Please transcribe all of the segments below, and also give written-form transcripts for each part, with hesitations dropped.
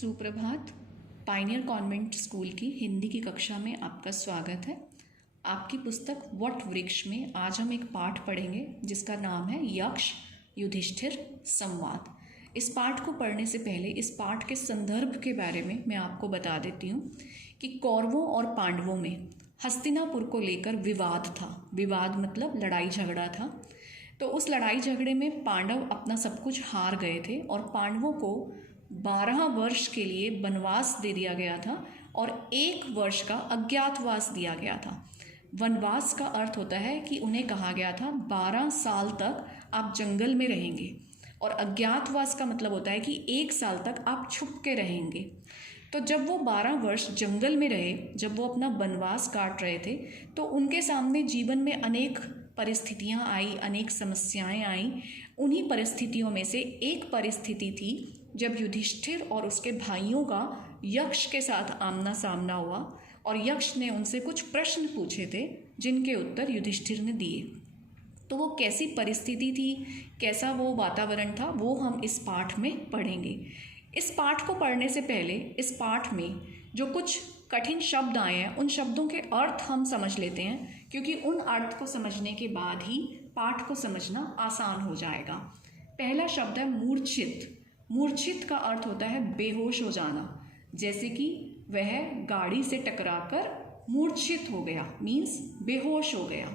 सुप्रभात। Pioneer convent school की हिंदी की कक्षा में आपका स्वागत है। आपकी पुस्तक वट वृक्ष में आज हम एक पाठ पढ़ेंगे जिसका नाम है यक्ष युधिष्ठिर संवाद। इस पाठ को पढ़ने से पहले इस पाठ के संदर्भ के बारे में मैं आपको बता देती हूँ कि कौरवों और पांडवों में हस्तिनापुर को लेकर विवाद था। विवाद मतलब लड़ाई झगड़ा था। तो उस लड़ाई झगड़े में पांडव अपना सब कुछ हार गए थे और पांडवों को 12 वर्ष के लिए वनवास दे दिया गया था और 1 वर्ष का अज्ञातवास दिया गया था। वनवास का अर्थ होता है कि उन्हें कहा गया था 12 साल तक आप जंगल में रहेंगे और अज्ञातवास का मतलब होता है कि 1 साल तक आप छुप के रहेंगे। तो जब वो 12 वर्ष जंगल में रहे, जब वो अपना वनवास काट रहे थे, तो उनके सामने जीवन में अनेक परिस्थितियाँ आई, अनेक समस्याएं आई। उन्हीं परिस्थितियों में से एक परिस्थिति थी जब युधिष्ठिर और उसके भाइयों का यक्ष के साथ आमना सामना हुआ और यक्ष ने उनसे कुछ प्रश्न पूछे थे जिनके उत्तर युधिष्ठिर ने दिए। तो वो कैसी परिस्थिति थी, कैसा वो वातावरण था, वो हम इस पाठ में पढ़ेंगे। इस पाठ को पढ़ने से पहले इस पाठ में जो कुछ कठिन शब्द आए हैं उन शब्दों के अर्थ हम समझ लेते हैं, क्योंकि उन अर्थ को समझने के बाद ही पाठ को समझना आसान हो जाएगा। पहला शब्द है मूर्छित। मूर्छित का अर्थ होता है बेहोश हो जाना, जैसे कि वह गाड़ी से टकराकर मूर्छित हो गया, मीन्स बेहोश हो गया।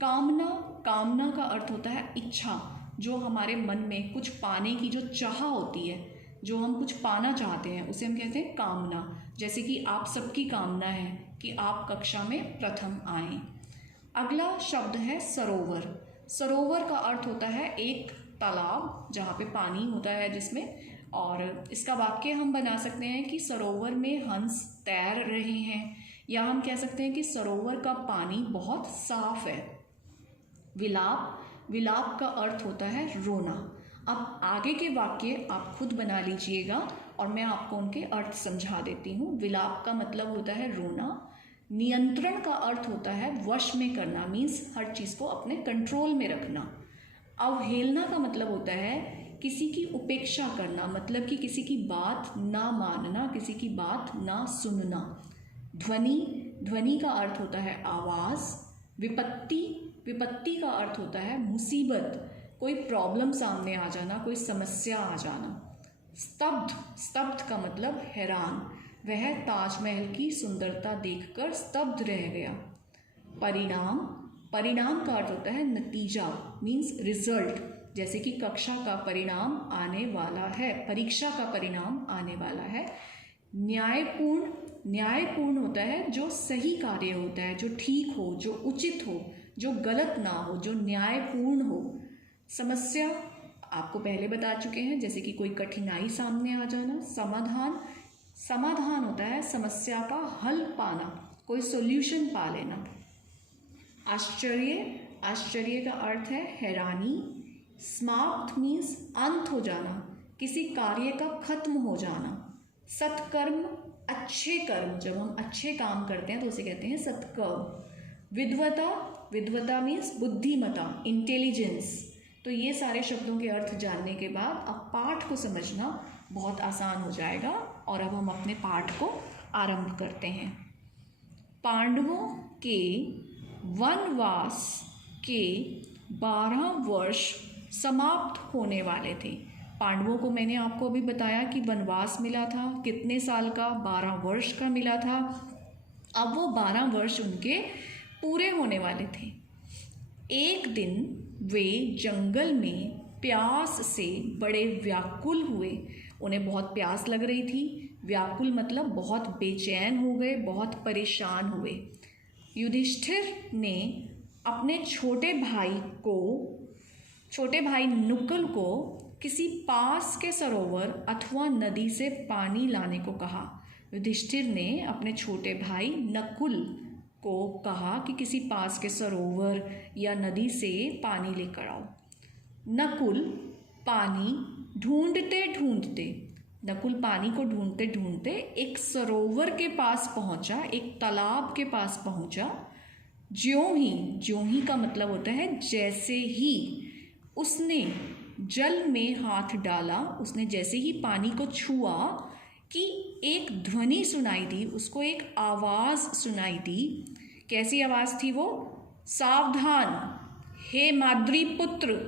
कामना, कामना का अर्थ होता है इच्छा, जो हमारे मन में कुछ पाने की जो चाह होती है, जो हम कुछ पाना चाहते हैं उसे हम कहते हैं कामना। जैसे कि आप सबकी कामना है कि आप कक्षा में प्रथम आएं। अगला शब्द है सरोवर। सरोवर का अर्थ होता है एक तालाब जहाँ पे पानी होता है जिसमें, और इसका वाक्य हम बना सकते हैं कि सरोवर में हंस तैर रहे हैं, या हम कह सकते हैं कि सरोवर का पानी बहुत साफ है। विलाप, विलाप का अर्थ होता है रोना। अब आगे के वाक्य आप खुद बना लीजिएगा और मैं आपको उनके अर्थ समझा देती हूँ। विलाप का मतलब होता है रोना। नियंत्रण का अर्थ होता है वश में करना, मीन्स हर चीज़ को अपने कंट्रोल में रखना। अवहेलना का मतलब होता है किसी की उपेक्षा करना, मतलब कि किसी की बात ना मानना, किसी की बात ना सुनना। ध्वनि, ध्वनि का अर्थ होता है आवाज़। विपत्ति, विपत्ति का अर्थ होता है मुसीबत, कोई प्रॉब्लम सामने आ जाना, कोई समस्या आ जाना। स्तब्ध, स्तब्ध का मतलब हैरान, वह ताजमहल की सुंदरता देखकर स्तब्ध रह गया। परिणाम, परिणाम का अर्थ होता है नतीजा, मीन्स रिजल्ट, जैसे कि कक्षा का परिणाम आने वाला है, परीक्षा का परिणाम आने वाला है। न्यायपूर्ण, न्यायपूर्ण होता है जो सही कार्य होता है, जो ठीक हो, जो उचित हो, जो गलत ना हो, जो न्यायपूर्ण हो। समस्या आपको पहले बता चुके हैं, जैसे कि कोई कठिनाई सामने आ जाना। समाधान, समाधान होता है समस्या का हल पाना, कोई सॉल्यूशन पा लेना। आश्चर्य, आश्चर्य का अर्थ है हैरानी। समाप्त मीन्स अंत हो जाना, किसी कार्य का खत्म हो जाना। सत्कर्म, अच्छे कर्म, जब हम अच्छे काम करते हैं तो उसे कहते हैं सत्कर्म। विद्वता, विद्वता मीन्स बुद्धिमता, इंटेलिजेंस। तो ये सारे शब्दों के अर्थ जानने के बाद अब पाठ को समझना बहुत आसान हो जाएगा। और अब हम अपने पाठ को आरंभ करते हैं। पांडवों के वनवास के 12 वर्ष समाप्त होने वाले थे। पांडवों को मैंने आपको अभी बताया कि वनवास मिला था, कितने साल का, 12 वर्ष का मिला था। अब वो 12 वर्ष उनके पूरे होने वाले थे। एक दिन वे जंगल में प्यास से बड़े व्याकुल हुए। उन्हें बहुत प्यास लग रही थी। व्याकुल मतलब बहुत बेचैन हो गए, बहुत परेशान हुए। युधिष्ठिर ने अपने छोटे भाई नकुल को किसी पास के सरोवर अथवा नदी से पानी लाने को कहा। युधिष्ठिर ने अपने छोटे भाई नकुल को कहा कि किसी पास के सरोवर या नदी से पानी लेकर आओ। नकुल पानी ढूंढते ढूंढते, नकुल पानी को ढूंढते ढूंढते एक सरोवर के पास पहुंचा, एक तालाब के पास पहुंचा। ज्यों ही, ज्यों ही का मतलब होता है जैसे ही उसने जल में हाथ डाला, उसने जैसे ही पानी को छुआ, कि एक ध्वनि सुनाई दी, उसको एक आवाज़ सुनाई दी। कैसी आवाज़ थी वो? सावधान, हे माद्री पुत्र।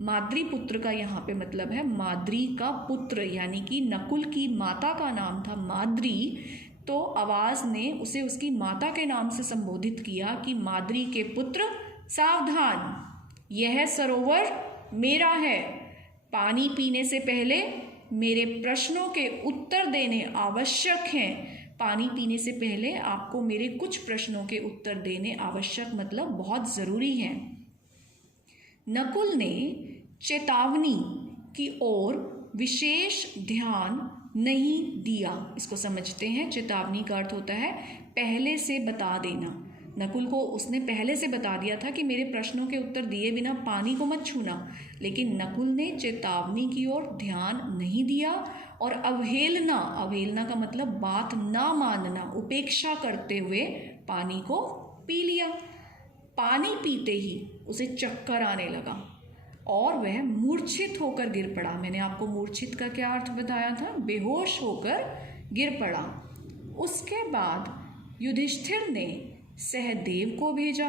माद्री पुत्र का यहाँ पे मतलब है माद्री का पुत्र, यानी कि नकुल की माता का नाम था माद्री। तो आवाज़ ने उसे उसकी माता के नाम से संबोधित किया कि माद्री के पुत्र सावधान, यह सरोवर मेरा है। पानी पीने से पहले मेरे प्रश्नों के उत्तर देने आवश्यक हैं। पानी पीने से पहले आपको मेरे कुछ प्रश्नों के उत्तर देने आवश्यक मतलब बहुत ज़रूरी हैं। नकुल ने चेतावनी की ओर विशेष ध्यान नहीं दिया। इसको समझते हैं, चेतावनी का अर्थ होता है पहले से बता देना। नकुल को उसने पहले से बता दिया था कि मेरे प्रश्नों के उत्तर दिए बिना पानी को मत छूना, लेकिन नकुल ने चेतावनी की ओर ध्यान नहीं दिया और अवहेलना का मतलब बात ना मानना, उपेक्षा करते हुए पानी को पी लिया। पानी पीते ही उसे चक्कर आने लगा और वह मूर्छित होकर गिर पड़ा। मैंने आपको मूर्छित का क्या अर्थ बताया था? बेहोश होकर गिर पड़ा। उसके बाद युधिष्ठिर ने सहदेव को भेजा।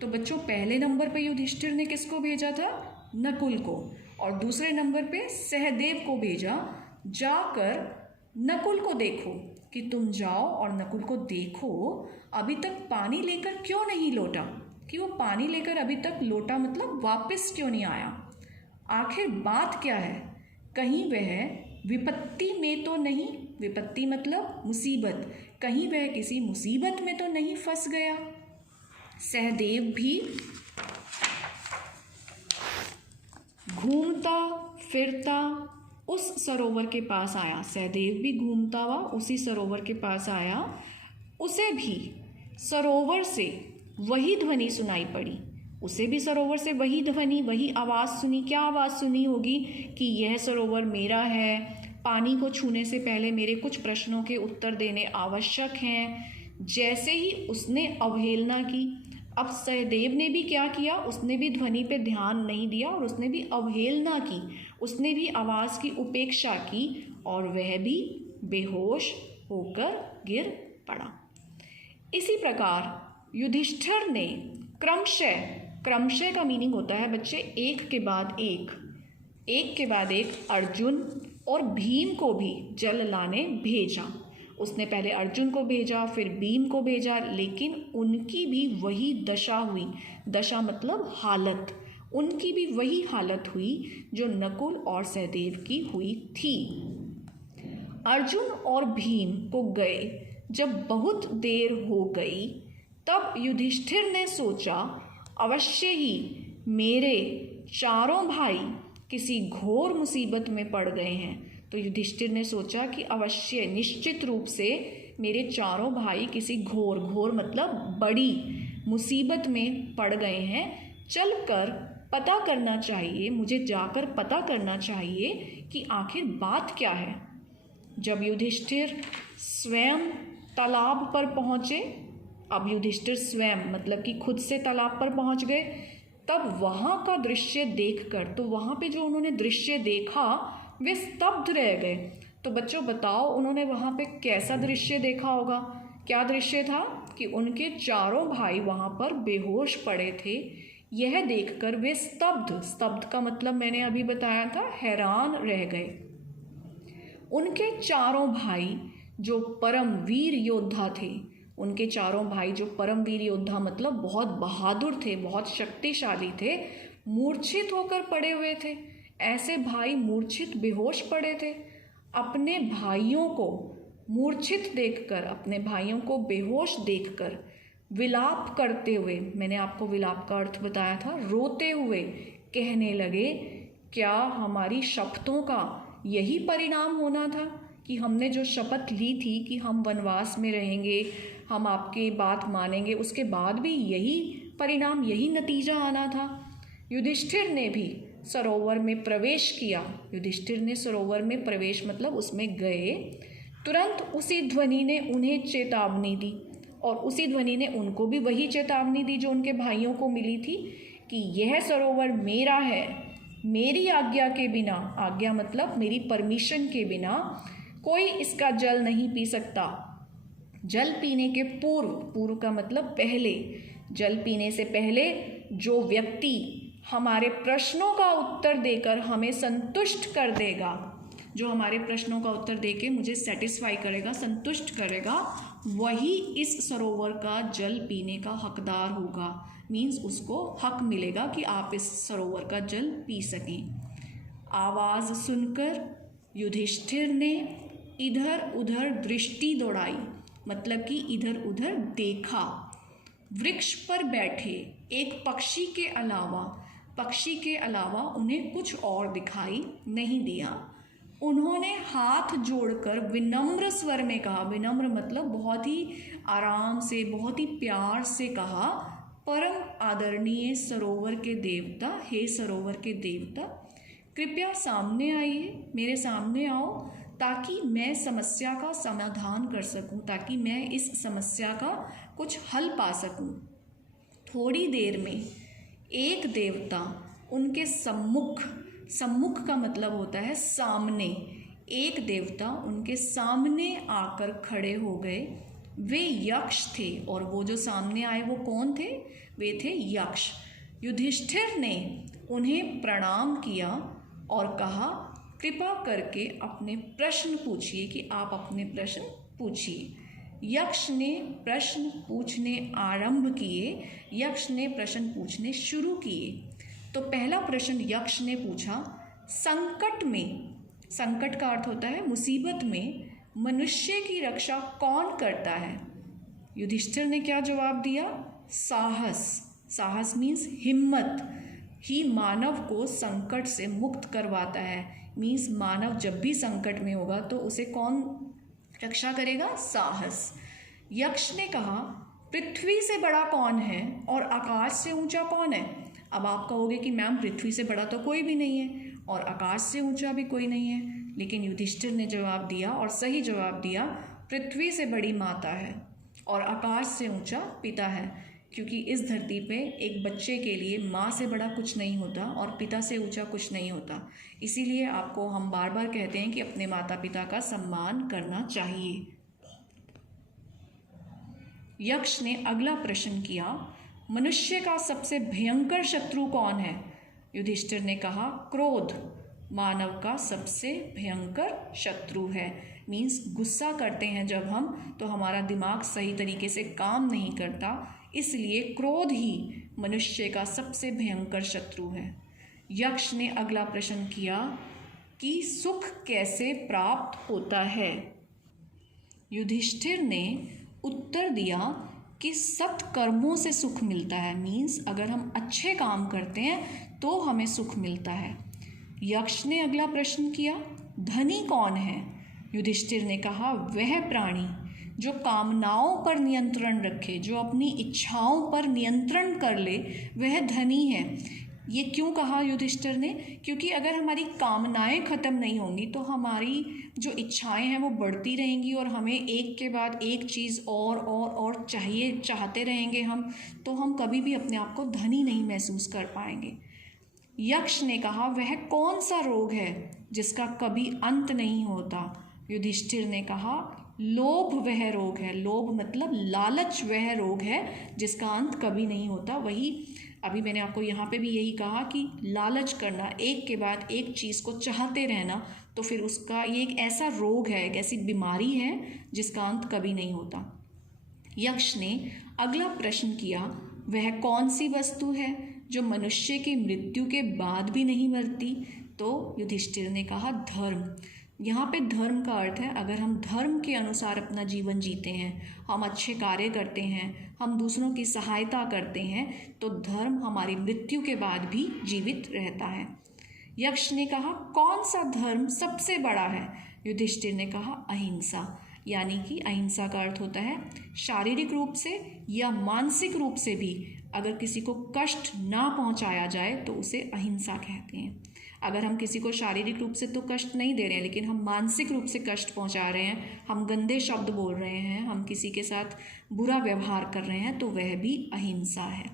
तो बच्चों, पहले नंबर पर युधिष्ठिर ने किसको भेजा था? नकुल को। और दूसरे नंबर पे सहदेव को भेजा, जाकर नकुल को देखो कि तुम जाओ और नकुल को देखो अभी तक पानी लेकर क्यों नहीं लौटा, कि वो पानी लेकर अभी तक लौटा मतलब वापस क्यों नहीं आया, आखिर बात क्या है, कहीं वह विपत्ति में तो नहीं, विपत्ति मतलब मुसीबत, कहीं वह किसी मुसीबत में तो नहीं फंस गया। सहदेव भी घूमता फिरता उस सरोवर के पास आया। सहदेव भी घूमता हुआ उसी सरोवर के पास आया। उसे भी सरोवर से वही ध्वनि सुनाई पड़ी। उसे भी सरोवर से वही ध्वनि, वही आवाज़ सुनी। क्या आवाज़ सुनी होगी? कि यह सरोवर मेरा है, पानी को छूने से पहले मेरे कुछ प्रश्नों के उत्तर देने आवश्यक हैं। जैसे ही उसने अवहेलना की, अब सहदेव ने भी क्या किया? उसने भी ध्वनि पे ध्यान नहीं दिया और उसने भी अवहेलना की, उसने भी आवाज़ की उपेक्षा की और वह भी बेहोश होकर गिर पड़ा। इसी प्रकार युधिष्ठिर ने क्रमशः का मीनिंग होता है बच्चे एक के बाद एक अर्जुन और भीम को भी जल लाने भेजा। उसने पहले अर्जुन को भेजा, फिर भीम को भेजा, लेकिन उनकी भी वही दशा हुई। दशा मतलब हालत। उनकी भी वही हालत हुई जो नकुल और सहदेव की हुई थी। अर्जुन और भीम को गए जब बहुत देर हो गई, तब युधिष्ठिर ने सोचा अवश्य ही मेरे चारों भाई किसी घोर मुसीबत में पड़ गए हैं। तो युधिष्ठिर ने सोचा कि अवश्य, निश्चित रूप से मेरे चारों भाई किसी घोर मतलब बड़ी मुसीबत में पड़ गए हैं। चलकर पता करना चाहिए, मुझे जाकर पता करना चाहिए कि आखिर बात क्या है। जब युधिष्ठिर स्वयं तालाब पर पहुँचे, अब युधिष्ठिर स्वयं मतलब कि खुद से तालाब पर पहुँच गए, तब वहाँ का दृश्य देखकर, तो वहाँ पे जो उन्होंने दृश्य देखा वे स्तब्ध रह गए। तो बच्चों बताओ, उन्होंने वहाँ पे कैसा दृश्य देखा होगा? क्या दृश्य था? कि उनके चारों भाई वहाँ पर बेहोश पड़े थे। यह देखकर वे स्तब्ध का मतलब मैंने अभी बताया था, हैरान रह गए। उनके चारों भाई जो परम वीर योद्धा थे, उनके चारों भाई जो परम वीर योद्धा मतलब बहुत बहादुर थे, बहुत शक्तिशाली थे, मूर्छित होकर पड़े हुए थे। ऐसे भाई मूर्छित बेहोश पड़े थे। अपने भाइयों को मूर्छित देखकर, अपने भाइयों को बेहोश देखकर विलाप करते हुए, मैंने आपको विलाप का अर्थ बताया था, रोते हुए कहने लगे, क्या हमारी शपथों का यही परिणाम होना था कि हमने जो शपथ ली थी कि हम वनवास में रहेंगे, हम आपकी बात मानेंगे, उसके बाद भी यही परिणाम, यही नतीजा आना था। युधिष्ठिर ने भी सरोवर में प्रवेश किया। युधिष्ठिर ने सरोवर में प्रवेश मतलब उसमें गए। तुरंत उसी ध्वनि ने उन्हें चेतावनी दी और उसी ध्वनि ने उनको भी वही चेतावनी दी जो उनके भाइयों को मिली थी कि यह सरोवर मेरा है, मेरी आज्ञा के बिना, आज्ञा मतलब मेरी परमिशन के बिना कोई इसका जल नहीं पी सकता। जल पीने के पूर्व, पूर्व का मतलब पहले, जल पीने से पहले जो व्यक्ति हमारे प्रश्नों का उत्तर देकर हमें संतुष्ट कर देगा, जो हमारे प्रश्नों का उत्तर देके मुझे सेटिस्फाई करेगा, संतुष्ट करेगा, वही इस सरोवर का जल पीने का हकदार होगा। मीन्स उसको हक मिलेगा कि आप इस सरोवर का जल पी सकें। आवाज़ सुनकर युधिष्ठिर ने इधर उधर दृष्टि दौड़ाई, मतलब कि इधर उधर देखा। वृक्ष पर बैठे एक पक्षी के अलावा उन्हें कुछ और दिखाई नहीं दिया। उन्होंने हाथ जोड़कर विनम्र स्वर में कहा, विनम्र मतलब बहुत ही आराम से, बहुत ही प्यार से कहा, परम आदरणीय सरोवर के देवता, हे सरोवर के देवता, कृपया सामने आइए, मेरे सामने आओ, ताकि मैं समस्या का समाधान कर सकूं, ताकि मैं इस समस्या का कुछ हल पा सकूं। थोड़ी देर में एक देवता उनके सम्मुख का मतलब होता है सामने, एक देवता उनके सामने आकर खड़े हो गए। वे यक्ष थे, और वो जो सामने आए वो कौन थे? वे थे यक्ष। युधिष्ठिर ने उन्हें प्रणाम किया और कहा, कृपा करके अपने प्रश्न पूछिए, कि आप अपने प्रश्न पूछिए। यक्ष ने प्रश्न पूछने आरंभ किए, यक्ष ने प्रश्न पूछने शुरू किए। तो पहला प्रश्न यक्ष ने पूछा, संकट में, संकट का अर्थ होता है मुसीबत में, मनुष्य की रक्षा कौन करता है? युधिष्ठिर ने क्या जवाब दिया? साहस। साहस मीन्स हिम्मत ही मानव को संकट से मुक्त करवाता है। मीन्स मानव जब भी संकट में होगा तो उसे कौन रक्षा करेगा? साहस। यक्ष ने कहा, पृथ्वी से बड़ा कौन है और आकाश से ऊंचा कौन है? अब आप कहोगे कि मैम पृथ्वी से बड़ा तो कोई भी नहीं है और आकाश से ऊंचा भी कोई नहीं है, लेकिन युधिष्ठिर ने जवाब दिया, और सही जवाब दिया, पृथ्वी से बड़ी माता है और आकाश से ऊंचा पिता है, क्योंकि इस धरती पे एक बच्चे के लिए माँ से बड़ा कुछ नहीं होता और पिता से ऊंचा कुछ नहीं होता। इसीलिए आपको हम बार बार कहते हैं कि अपने माता पिता का सम्मान करना चाहिए। यक्ष ने अगला प्रश्न किया, मनुष्य का सबसे भयंकर शत्रु कौन है? युधिष्ठिर ने कहा, क्रोध मानव का सबसे भयंकर शत्रु है। मीन्स गुस्सा करते हैं जब हम, तो हमारा दिमाग सही तरीके से काम नहीं करता, इसलिए क्रोध ही मनुष्य का सबसे भयंकर शत्रु है। यक्ष ने अगला प्रश्न किया कि सुख कैसे प्राप्त होता है? युधिष्ठिर ने उत्तर दिया कि सत्कर्मों से सुख मिलता है। मीन्स अगर हम अच्छे काम करते हैं तो हमें सुख मिलता है। यक्ष ने अगला प्रश्न किया, धनी कौन है? युधिष्ठिर ने कहा, वह प्राणी जो कामनाओं पर नियंत्रण रखे, जो अपनी इच्छाओं पर नियंत्रण कर ले, वह धनी है। ये क्यों कहा युधिष्ठिर ने? क्योंकि अगर हमारी कामनाएं ख़त्म नहीं होंगी तो हमारी जो इच्छाएं हैं वो बढ़ती रहेंगी और हमें एक के बाद एक चीज़ और चाहते रहेंगे हम, तो हम कभी भी अपने आप को धनी नहीं महसूस कर पाएंगे। यक्ष ने कहा, वह कौन सा रोग है जिसका कभी अंत नहीं होता? युधिष्ठिर ने कहा, लोभ वह रोग है। लोभ मतलब लालच, वह रोग है जिसका अंत कभी नहीं होता। वही अभी मैंने आपको यहाँ पे भी यही कहा कि लालच करना, एक के बाद एक चीज़ को चाहते रहना, तो फिर उसका ये एक ऐसा रोग है, एक ऐसी बीमारी है जिसका अंत कभी नहीं होता। यक्ष ने अगला प्रश्न किया, वह कौन सी वस्तु है जो मनुष्य की मृत्यु के बाद भी नहीं मरती? तो युधिष्ठिर ने कहा, धर्म। यहाँ पे धर्म का अर्थ है, अगर हम धर्म के अनुसार अपना जीवन जीते हैं, हम अच्छे कार्य करते हैं, हम दूसरों की सहायता करते हैं, तो धर्म हमारी मृत्यु के बाद भी जीवित रहता है। यक्ष ने कहा, कौन सा धर्म सबसे बड़ा है? युधिष्ठिर ने कहा, अहिंसा। यानी कि अहिंसा का अर्थ होता है शारीरिक रूप से या मानसिक रूप से भी अगर किसी को कष्ट ना पहुंचाया जाए तो उसे अहिंसा कहते हैं। अगर हम किसी को शारीरिक रूप से तो कष्ट नहीं दे रहे हैं, लेकिन हम मानसिक रूप से कष्ट पहुंचा रहे हैं, हम गंदे शब्द बोल रहे हैं, हम किसी के साथ बुरा व्यवहार कर रहे हैं, तो वह भी अहिंसा है।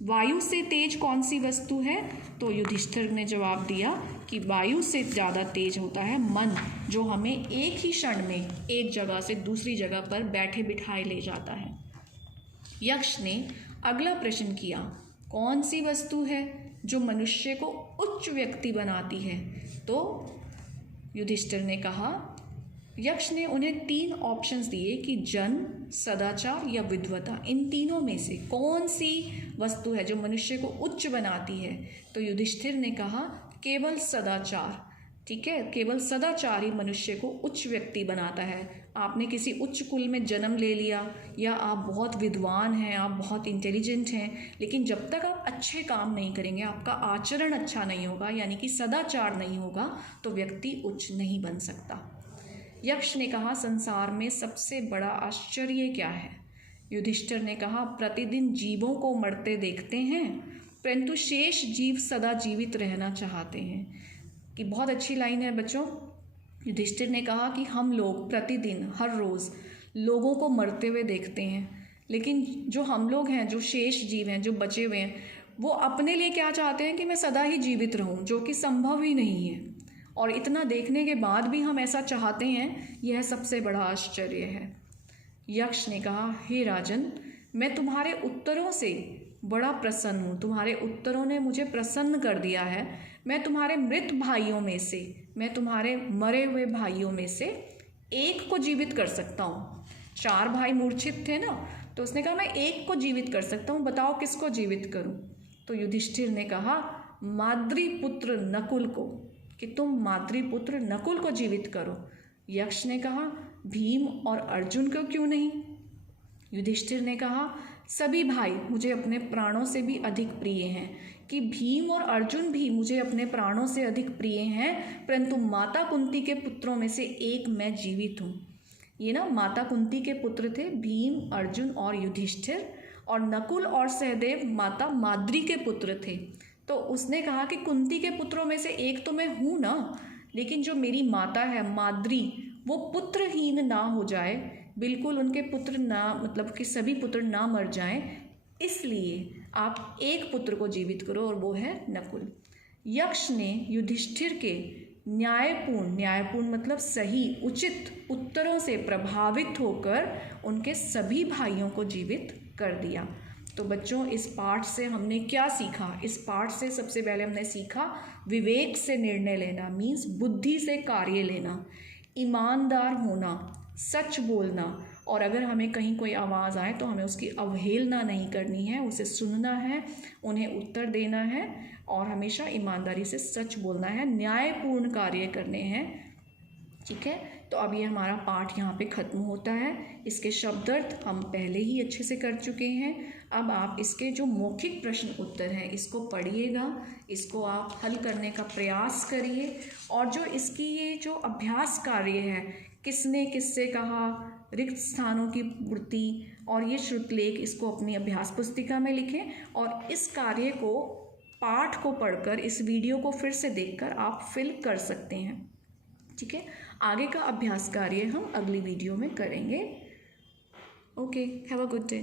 वायु से तेज कौन सी वस्तु है? तो युधिष्ठिर ने जवाब दिया कि वायु से ज़्यादा तेज होता है मन, जो हमें एक ही क्षण में एक जगह से दूसरी जगह पर बैठे बिठाए ले जाता है। यक्ष ने अगला प्रश्न किया, कौन सी वस्तु है जो मनुष्य को उच्च व्यक्ति बनाती है? तो युधिष्ठिर ने कहा, यक्ष ने उन्हें 3 ऑप्शंस दिए कि जन, सदाचार या विद्वता, इन तीनों में से कौन सी वस्तु है जो मनुष्य को उच्च बनाती है? तो युधिष्ठिर ने कहा केवल सदाचार। ठीक है, केवल सदाचार ही मनुष्य को उच्च व्यक्ति बनाता है। आपने किसी उच्च कुल में जन्म ले लिया या आप बहुत विद्वान हैं, आप बहुत इंटेलिजेंट हैं, लेकिन जब तक आप अच्छे काम नहीं करेंगे, आपका आचरण अच्छा नहीं होगा, यानी कि सदाचार नहीं होगा, तो व्यक्ति उच्च नहीं बन सकता। यक्ष ने कहा, संसार में सबसे बड़ा आश्चर्य क्या है? युधिष्ठिर ने कहा, प्रतिदिन जीवों को मरते देखते हैं, परंतु शेष जीव सदा जीवित रहना चाहते हैं। कि बहुत अच्छी लाइन है बच्चों। युधिष्ठिर ने कहा कि हम लोग प्रतिदिन हर रोज़ लोगों को मरते हुए देखते हैं, लेकिन जो हम लोग हैं, जो शेष जीव हैं, जो बचे हुए हैं, वो अपने लिए क्या चाहते हैं कि मैं सदा ही जीवित रहूं, जो कि संभव ही नहीं है। और इतना देखने के बाद भी हम ऐसा चाहते हैं, यह सबसे बड़ा आश्चर्य है। यक्ष ने कहा, हे राजन, मैं तुम्हारे उत्तरों से बड़ा प्रसन्न हूँ, तुम्हारे उत्तरों ने मुझे प्रसन्न कर दिया है। मैं तुम्हारे मृत भाइयों में से, मैं तुम्हारे मरे हुए भाइयों में से एक को जीवित कर सकता हूँ। 4 भाई मूर्छित थे ना, तो उसने कहा मैं एक को जीवित कर सकता हूँ, बताओ किसको जीवित करूँ? तो युधिष्ठिर ने कहा, माद्री पुत्र नकुल को, कि तुम माद्री पुत्र नकुल को जीवित करो। यक्ष ने कहा, भीम और अर्जुन को क्यों नहीं? युधिष्ठिर ने कहा, सभी भाई मुझे अपने प्राणों से भी अधिक प्रिय हैं, कि भीम और अर्जुन भी मुझे अपने प्राणों से अधिक प्रिय हैं, परंतु माता कुंती के पुत्रों में से एक मैं जीवित हूँ। ये ना माता कुंती के पुत्र थे भीम, अर्जुन और युधिष्ठिर, और नकुल और सहदेव माता माद्री के पुत्र थे। तो उसने कहा कि कुंती के पुत्रों में से एक तो मैं हूँ ना, लेकिन जो मेरी माता है माद्री, वो पुत्रहीन ना हो जाए, बिल्कुल उनके पुत्र ना, मतलब कि सभी पुत्र ना मर जाएं, इसलिए आप एक पुत्र को जीवित करो, और वो है नकुल। यक्ष ने युधिष्ठिर के न्यायपूर्ण मतलब सही उचित उत्तरों से प्रभावित होकर उनके सभी भाइयों को जीवित कर दिया। तो बच्चों, इस पाठ से हमने क्या सीखा? इस पाठ से सबसे पहले हमने सीखा विवेक से निर्णय लेना, मीन्स बुद्धि से कार्य लेना, ईमानदार होना, सच बोलना, और अगर हमें कहीं कोई आवाज़ आए तो हमें उसकी अवहेलना नहीं करनी है, उसे सुनना है, उन्हें उत्तर देना है, और हमेशा ईमानदारी से सच बोलना है, न्यायपूर्ण कार्य करने हैं। ठीक है, तो अब ये हमारा पाठ यहाँ पे ख़त्म होता है। इसके शब्दार्थ हम पहले ही अच्छे से कर चुके हैं। अब आप इसके जो मौखिक प्रश्न उत्तर हैं इसको पढ़िएगा, इसको आप हल करने का प्रयास करिए, और जो इसकी ये जो अभ्यास कार्य है, किसने किससे कहा, रिक्त स्थानों की पूर्ति और ये श्रुतलेख, इसको अपनी अभ्यास पुस्तिका में लिखें, और इस कार्य को, पाठ को पढ़कर, इस वीडियो को फिर से देखकर आप फिल कर सकते हैं। ठीक है, आगे का अभ्यास कार्य हम अगली वीडियो में करेंगे। Okay, have a good day.